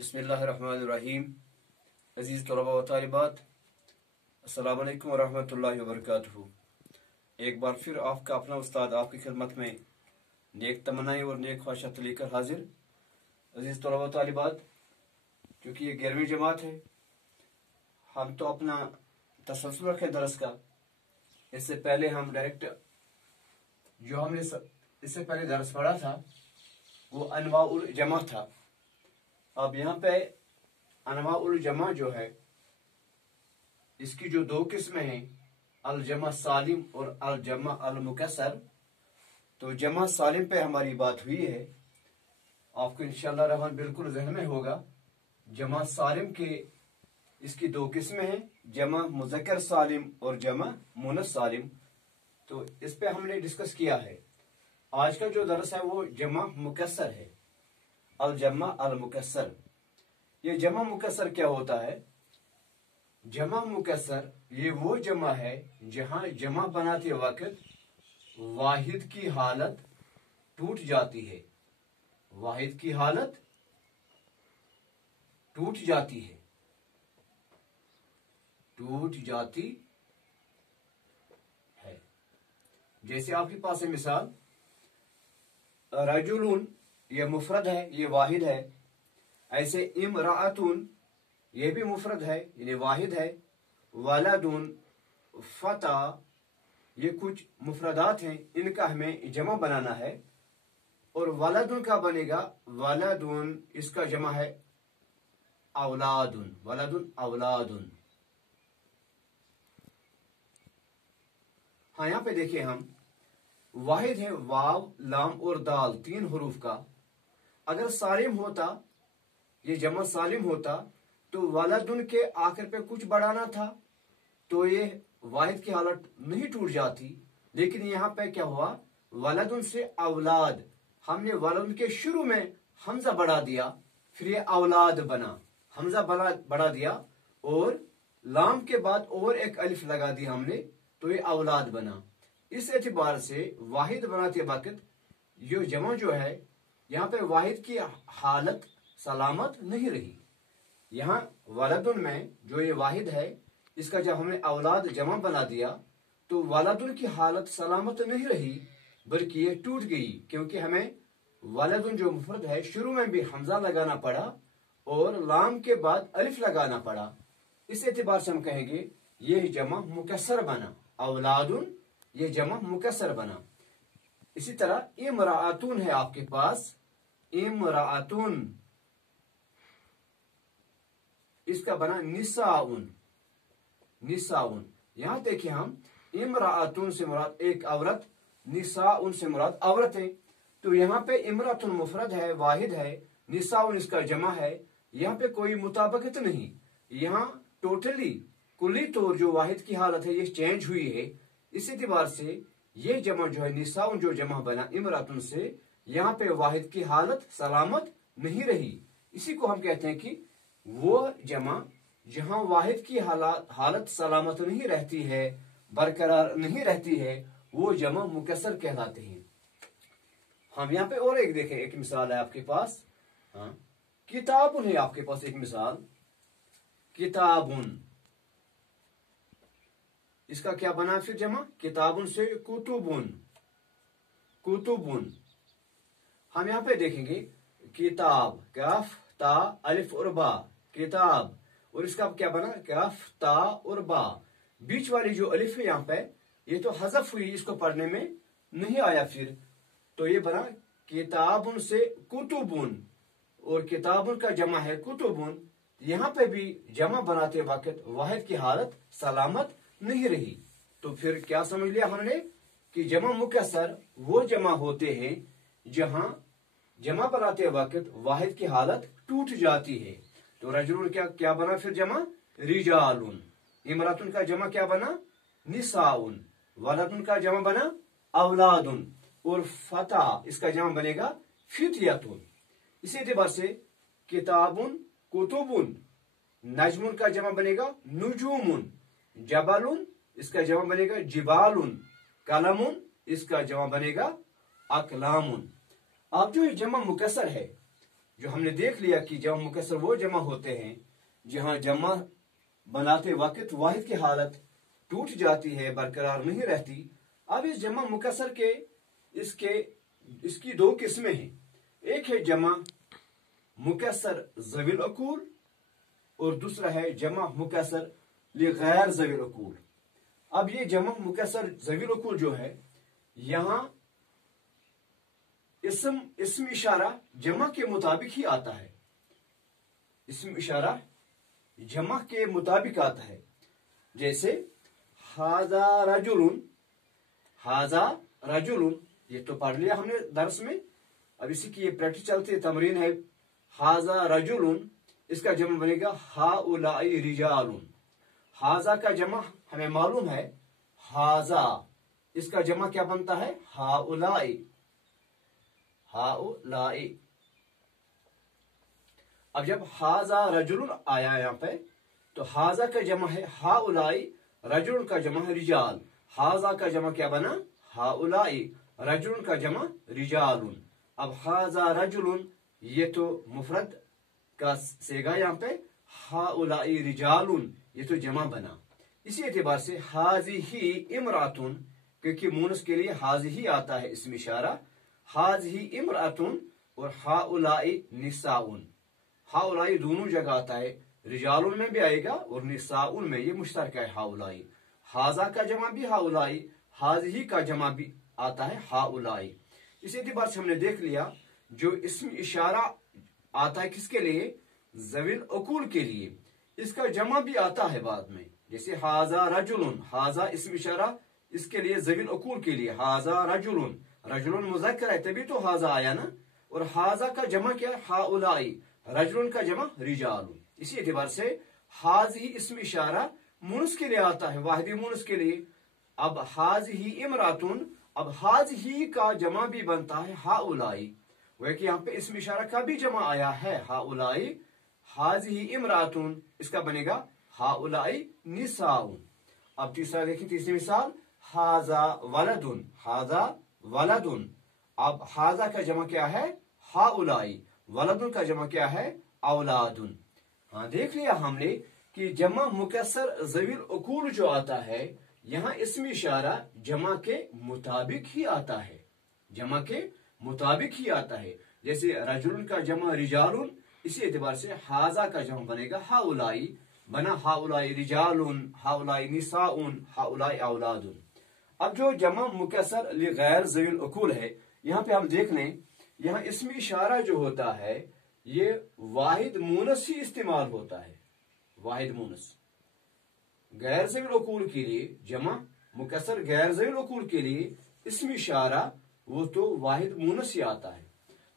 बिस्मिल्लाहिर्रहमानिर्रहीम। अजीज़ तलबा व तालिबात, अस्सलामु अलैकुम वरहमतुल्लाहि वबरकातुहू। एक बार फिर आपका अपना उस्ताद आपकी खिदमत में नेक तमन्नाएं और नेक ख्वाहिशात लेकर हाजिर। अजीज़ तलबा व तालिबात, क्योंकि ये 11वीं जमात है, हम तो अपना तसल्सल रखें दरस का। इससे पहले हम डायरेक्ट जो हमने इससे पहले दरस पढ़ा था वो अनवाउल जमा था। अब यहाँ पे अनवाउल जमा जो है, इसकी जो दो किस्में हैं, अल जमा सालिम और अल जमा अल मुकस्सर। तो जमा सालिम पे हमारी बात हुई है, आपको इंशाअल्लाह रहमान बिल्कुल ज़हन में होगा। जमा सालिम के इसकी दो किस्में हैं, जमा मुज़क्कर सालिम और जमा मुनस सालिम। तो इस पे हमने डिस्कस किया है। आज का जो दरस है वो जमा मुकस्सर है, अल जमा अल मुकस्सर। ये जमा मुकस्सर क्या होता है? जमा मुकस्सर ये वो जमा है जहां जमा बनाते वक्त वाहिद की हालत टूट जाती है। वाहिद की हालत टूट जाती है, टूट जाती है। जैसे आपके पास है मिसाल, रजुलुन ये मुफरद है, ये वाहिद है। ऐसे इमराअतुन ये भी मुफरद है, ये वाहिद है। वलदुन, फता ये कुछ मुफरदात हैं, इनका हमें जमा बनाना है। और वलदुन का बनेगा वलदुन, इसका जमा है औलादुन, वलदुन औलादुन। हाँ, यहां पे देखिए हम वाहिद है, वाव लाम और दाल, 3 हरूफ का। अगर सालिम होता, ये जमा सालिम होता, तो वलदुन के आखिर पे कुछ बढ़ाना था तो ये वाहिद की हालत नहीं टूट जाती। लेकिन यहाँ पे क्या हुआ, वलदुन से औलाद, हमने वलदुन के शुरू में हमजा बढ़ा दिया, फिर ये औलाद बना। हमजा बढ़ा दिया और लाम के बाद और एक अलिफ लगा दिया हमने, तो ये औलाद बना। इस एतबार से वाहिद बनाते वक्त ये जमा जो है, यहाँ पे वाहिद की हालत सलामत नहीं रही। यहाँ वलदुन में जो ये वाहिद है, इसका जब हमने औलाद जमा बना दिया तो वलदुन की हालत सलामत नहीं रही, बल्कि ये टूट गई। क्योंकि हमें वलदुन जो मुफरद है, शुरू में भी हमजा लगाना पड़ा और लाम के बाद अलिफ लगाना पड़ा। इस एतबार से हम कहेंगे ये जमा मुकस्सर बना। औलादुन ये जमा मुकस्सर बना। इसी तरह इमराअतुन है आपके पास, इमराअतुन इसका बना निसाउन, निसाउन। यहां देखिए हम इमराअतुन से मुराद एक औरत, निसाउन से मुराद औरत है। तो यहाँ पे इमरातुन मुफरद है, वाहिद है, निसाउन इसका जमा है। यहाँ पे कोई मुताबिकत नहीं। यहाँ टोटली कुली तौर जो वाहिद की हालत है ये चेंज हुई है। इस एतबार से ये जमा जो है निसाउन जो जमा बना इमरातुन से, यहाँ पे वाहिद की हालत सलामत नहीं रही। इसी को हम कहते हैं कि वो जमा जहां वाहिद की हालत सलामत नहीं रहती है, बरकरार नहीं रहती है, वो जमा मुकस्सर कहलाते हैं। हम यहाँ पे और एक देखें, एक मिसाल है आपके पास। हाँ, किताबुन है आपके पास एक मिसाल, किताबुन इसका क्या बना फिर जमा? किताबुन से कुतुबुन, कुतुबुन। हम यहाँ पे देखेंगे किताब, कफ ता अलिफ और बा, किताब। और इसका क्या बना? कफ ता और बा। बीच वाली जो अलिफ है यहाँ पे, ये तो हज़फ हुई, इसको पढ़ने में नहीं आया फिर, तो ये बना किताबुन से कुतुबुन। और किताबुन का जमा है कुतुबुन। यहाँ पे भी जमा बनाते वक्त वाहिद की हालत सलामत नहीं रही। तो फिर क्या समझ लिया हमने कि जमा मुकस्सर वो जमा होते हैं जहां जमा बनाते वक्त वाहिद की हालत टूट जाती है। तो रजुलुन क्या बना फिर जमा? रिजालुन। इमरातुन का जमा क्या बना? निसाउन। वलदुन का जमा बना औलादुन। और फता इसका जमा बनेगा फितयतुन। इसी एतबार से किताबुन, कुतुबुन। नजमुन का जमा बनेगा नुजूमुन। जबलुन इसका जमा बनेगा जिबालुन। कलमुन इसका जमा बनेगा अकलामुन। अब जो ये जमा मुकस्सर है, जो हमने देख लिया कि जमा मुकस्सर वो जमा होते हैं जहां जमा बनाते वक्त वाहिद की हालत टूट जाती है, बरकरार नहीं रहती। अब इस जमा मुकस्सर के इसकी दो किस्में हैं। एक है जमा मुकस्सर ज़वील अकूल और दूसरा है जमा मुकस्सर गैर ज़वील अकूल। अब ये जमा मुकस्सर ज़वील अकूल जो है, यहां इसम इशारा जमा के मुताबिक ही आता है। इसम इशारा जमा के मुताबिक आता है। जैसे हाजा रजुलुन, हाजा रजुलुन, ये तो पढ़ लिया हमने दर्स में। अब इसी की ये प्रैक्टिस चलती है, तमरीन है। हाजा रजुलुन, इसका जमा बनेगा हाउलाई रिजालुन। हाजा का जमा हमें मालूम है, हाजा, इसका जमा क्या बनता है? हाउलाई, हाउलाई। अब जब हाजा रजुलुन आया यहां पे, तो हाजा का जमा है हाउलाई, रजुलुन का जमा है रिजाल। हाजा का जमा क्या बना? हाउलाई, रजुलुन का जमा रिजालुन। अब हाजा रजुलुन, ये तो मुफरद का सेगा यहाँ पे, हाउलाई रिजालुन, ये तो जमा बना। इसी एतबार से हाजी ही इमरातुन, क्योंकि मुनस के लिए हाजी ही आता है इसमें इशारा, हाजी ही इमरातुन और हाउलाई निसाउन। हाउलाई दोनों जगह आता है, रिजालुन में भी आएगा और निसाउन में, ये मुश्तरक है हाउलाई। हाजा का जमा भी हाउलाई, हाजी ही का जमा भी आता है हाउलाई। इस एतबार से हमने देख लिया जो इसमें इशारा आता है किसके लिए? ज़वील अकूल के लिए, इसका जमा भी आता है बाद में। जैसे हाजा रजुलुन, हाजा इसमें इशारा इसके लिए ज़वील अकूल के लिए, हाजा रजुलुन, रजुलुन मुज़क्कर है तभी तो हाजा आया ना। और हाजा का जमा क्या है? हाउलाई, रजुलुन का जमा रिजालुन। इसी एतबार से हाजी इसमें इशारा मुनस के लिए आता है, वाहिदी मुनस के लिए। अब हाजी ही इमरातुन, अब हाज ही का जमा भी बनता है हाउलाई, वह कि यहाँ पे इसमें इशारा का भी जमा आया है हाउलाई। हाज ही इमरातुन, इसका बनेगा हाउलाई निसाउन। अब तीसरा देखिए, तीसरी मिसाल, हाजा वलदुन, हाजा वलदुन। अब हाजा का जमा क्या है? हाउलाई, वलदुन का जमा क्या है? औलादुन। हाँ, देख लिया हमने कि जमा मुकस्सर ज़वील अकूल जो आता है, यहाँ इसमें इशारा जमा के मुताबिक ही आता है, जमा के मुताबिक ही आता है। जैसे रजुलन का जमा रिजालुन, इसी एतबार से हाजा का जमा बनेगा हाउलाई, बना हाउलाई रिजालुन, हाउलाई निसाउन, हाउलाई औलादुन। अब जो जमा मुकस्सर गैर ज़वील अकूल है, यहाँ पे हम देख लें, यहाँ इसमें इशारा जो होता है ये वाहिद मुनस ही इस्तेमाल होता है, वाहिद मुनस। गैर ज़वील अकूल के लिए, जमा मुकस्सर गैर ज़वील अकूल के लिए इसमें इशारा वो तो वाहिद मुनस ही आता है।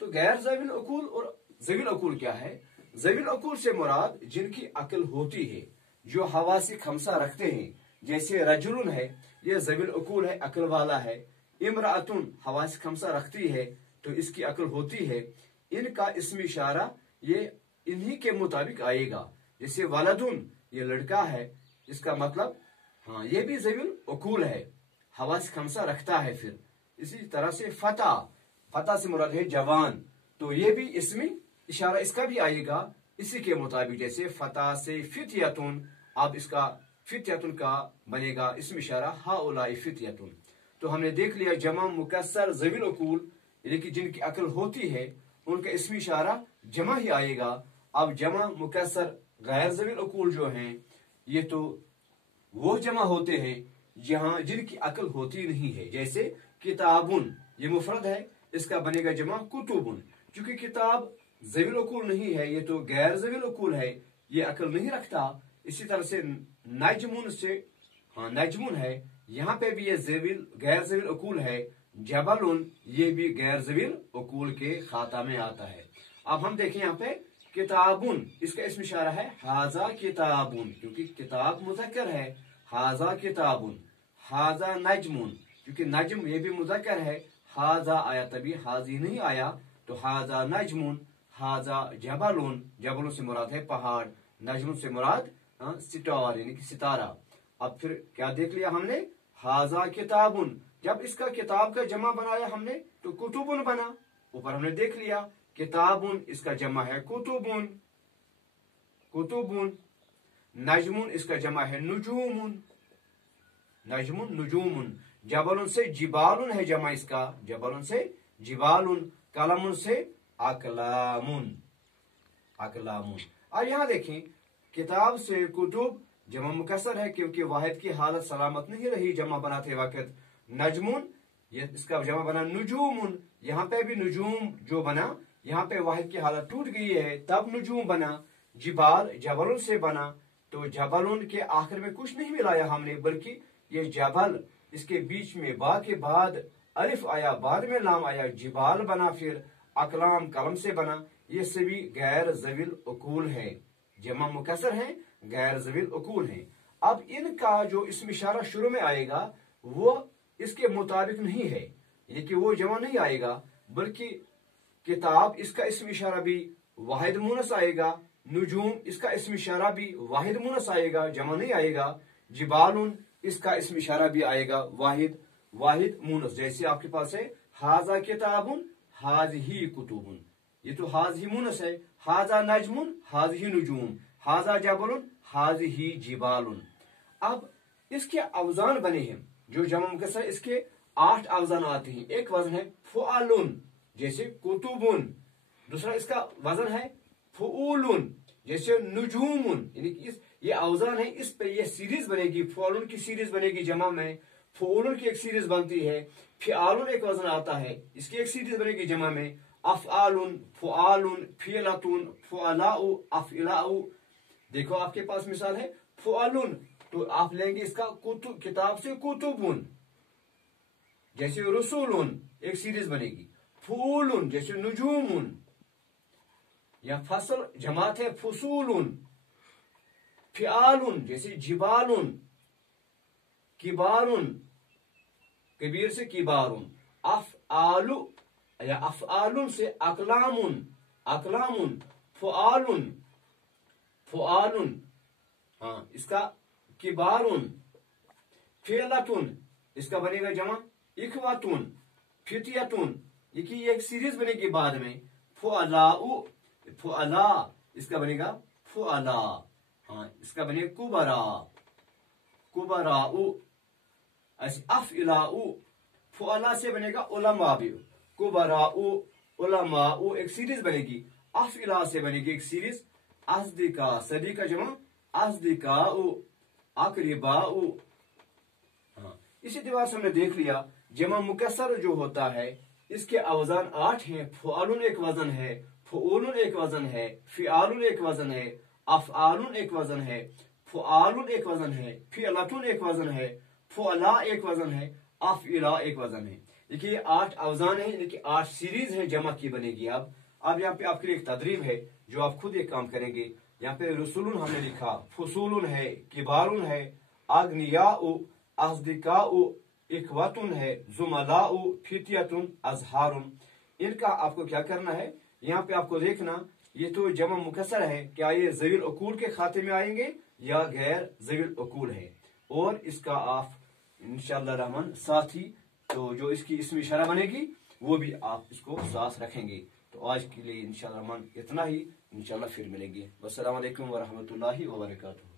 तो गैर ज़वील अकूल और ज़वील अकूल क्या है? ज़वील अकूल से मुराद जिनकी अक्ल होती है, जो हवासी खमसा रखते हैं। जैसे रजुलन है, ये ज़वील अकूल है, अक्ल वाला है। इमरातुन हवासी खमसा रखती है तो इसकी अक्ल होती है। इनका इसमें इशारा ये इन्हीं के मुताबिक आएगा। जैसे वलदुन, ये लड़का है, इसका मतलब हाँ ये भी ज़वील अकूल है, हवासी खमसा रखता है। फिर इसी तरह से फता, फता से मुराद है जवान, तो ये भी इसमें इशारा इसका भी आएगा इसी के मुताबिक। जैसे फता से फितयतुन, अब इसका फितयतुन का बनेगा इसमें इशारा हाउलाई फितयतुन। तो हमने देख लिया जमा मुकस्सर ज़वील अकूल, यानी कि जिनकी अक्ल होती है उनका इसमें इशारा जमा ही आएगा। अब जमा मुकस्सर गैर ज़वील अकूल जो हैं, ये तो वो जमा होते हैं जहां जिनकी अक्ल होती नहीं है। जैसे किताबुन, ये मुफरद है, इसका बनेगा जमा कुतुबुन। चूंकि किताब ज़वील अकूल नहीं है, ये तो गैर ज़वील अकूल है, ये अक्ल नहीं रखता। इसी तरह से नजमुन से, हाँ नजमुन है, यहाँ पे भी ये गैर ज़वील अकूल है। जबलुन, ये भी गैर ज़वील अकूल के खाता में आता है। अब हम देखें यहाँ पे किताबुन, इसका इसमें इशारा है हाजा किताबुन, क्योंकि किताब मुज़क्कर है, हाजा किताबुन। हाजा नजमुन, क्योंकि नजम ये भी मुज़क्कर है, हाजा आया तभी हाजी नहीं आया, तो हाजा नजमुन। हाजा जबलुन, जबलुन से मुराद है पहाड़, नजमुन से मुराद सितार यानी कि सितारा। अब फिर क्या देख लिया हमने? हाजा किताबुन, जब इसका किताब का जमा बनाया हमने तो कुतुबुन बना। ऊपर हमने देख लिया किताबुन इसका जमा है कुतुबुन, कुतुबुन। नजमुन इसका जमा है नुजूमुन, नजमुन नुजूमुन। जबलुन से जिबालुन है जमा इसका, जबलुन से जिबालुन। कलमुन से अकलामुन, अकलामुन। और यहाँ देखें किताब से कुतुब जमा मुकस्सर है क्योंकि वाहिद की हालत सलामत नहीं रही जमा बनाते वक्त। नजमुन ये इसका जमा बना नुजूमुन, यहाँ पे भी नुजूम जो बना, यहाँ पे वाहिद की हालत टूट गई है तब नुजूम बना। जिबाल जबलुन से बना, तो जबलुन के आखिर में कुछ नहीं मिलाया हमने, बल्कि ये जबल इसके बीच में बा के बाद अलिफ आया, बाद में लाम आया, जिबाल बना, फिर अकलाम कलम से बना। ये सभी गैर ज़वील उकूल है, जमा मुकस्सर है, गैर ज़वील उकूल है। अब इनका जो इसम इशारा शुरू में आएगा वो इसके मुताबिक नहीं है, यानी कि वो जमा नहीं आएगा, बल्कि किताब इसका इसम इशारा भी वाहिद मुनस आएगा, नुजूम इसका इसम इशारा भी वाहिद मुनस आएगा, जमा नहीं आएगा। जिबालुन इसका इसम इशारा भी आएगा वाहिद, वाहिद मुनस। जैसे आपके पास है हाजा किताबुन हाज़िही कुतुबुन, ये तो हाज़िही मुनस है। हाजा नजमुन हाज़िही नुजूम, हाजा जबलुन हाज़िही जिबालुन। अब इसके अवजान बने हैं जो जमा मुकस्सर, इसके 8 अवजान आते हैं। एक वजन है फुआलुन जैसे कुतुबुन, दूसरा इसका वजन है फुऊलुन जैसे नुजूमुन, यानी कि ये अवजान है, इस पे ये सीरीज बनेगी, फुआलुन की सीरीज बनेगी जमा में, फुऊलुन की एक सीरीज बनती है, फिआलुन एक वजन आता है, इसकी एक सीरीज बनेगी जमा में, अफआलुन, फुआलुन, फियलतुन, फुअलाउ, अफइलाउ। देखो आपके पास मिसाल है फुआलुन, तो आप लेंगे इसका कुतुब, किताब से कुतुबुन जैसे रसूलुन एक सीरीज बनेगी, फूलुन जैसे नुजूमुन, या फसल जमात है फसूलुन, फिआलुन जैसे जिबालुन, किबारुन कबीर से किबारुन, अफआलु या अफआलुन से अकलामुन, अकलामुन, फुआलुन, फुआलुन, हाँ इसका किबारुन, फियलतुन इसका बनेगा जमा इखवतुन, फितियतुन, ये एक सीरीज बनेगी बाद में, फुअलाउ, फुअला इसका बनेगा फुअला, हाँ इसका बनेगा कुबरा, कुबराउ, अफइलाउ, फुअला से बनेगा उलमा भी, कुबराउ, उलमाउ एक सीरीज बनेगी, अफइला से बनेगी एक सीरीज, अज़दिका सदी का जमा अज़दिकाउ, अकरिबाउ। हाँ इसी दीवार से हमने देख लिया जमा मुकस्सर जो होता है इसके अवजान 8 हैं। फुआलुन एक वजन है, फुऊलुन एक वजन है, फिआलुन एक वजन है, अफआलुन एक वजन है, फुआलुन एक वजन है, फिअलतुन एक वजन है, फुअला एक वजन है, अफइला एक वजन है। देखिए 8 अवजान है, यानी कि 8 सीरीज है जमा की बनेगी। अब यहाँ पे आपके लिए एक तदरीब है जो आप खुद एक काम करेंगे। यहाँ पे रसूलुन हमने लिखा, फसूलुन है, किबारुन है, अग्नियाउ, अज़दिकाउ, इखवतुन है, जुमलाउ, फितियतुन, अज़हारुन। इनका आपको क्या करना है, यहाँ पे आपको देखना ये तो जमा मुकस्सर है, क्या ये ज़वील उकूल के खाते में आएंगे या गैर ज़वील उकूल है। और इसका आप इंशाअल्लाह रहमान साथ ही तो जो इसकी इसमें इशारा बनेगी वो भी आप इसको साथ रखेंगे। तो आज के लिए इंशाअल्लाह रहमान इतना ही, इंशाअल्लाह फिर मिलेंगे। वस्सलाम अलैकुम व रहमतुल्लाहि व बरकातुहू।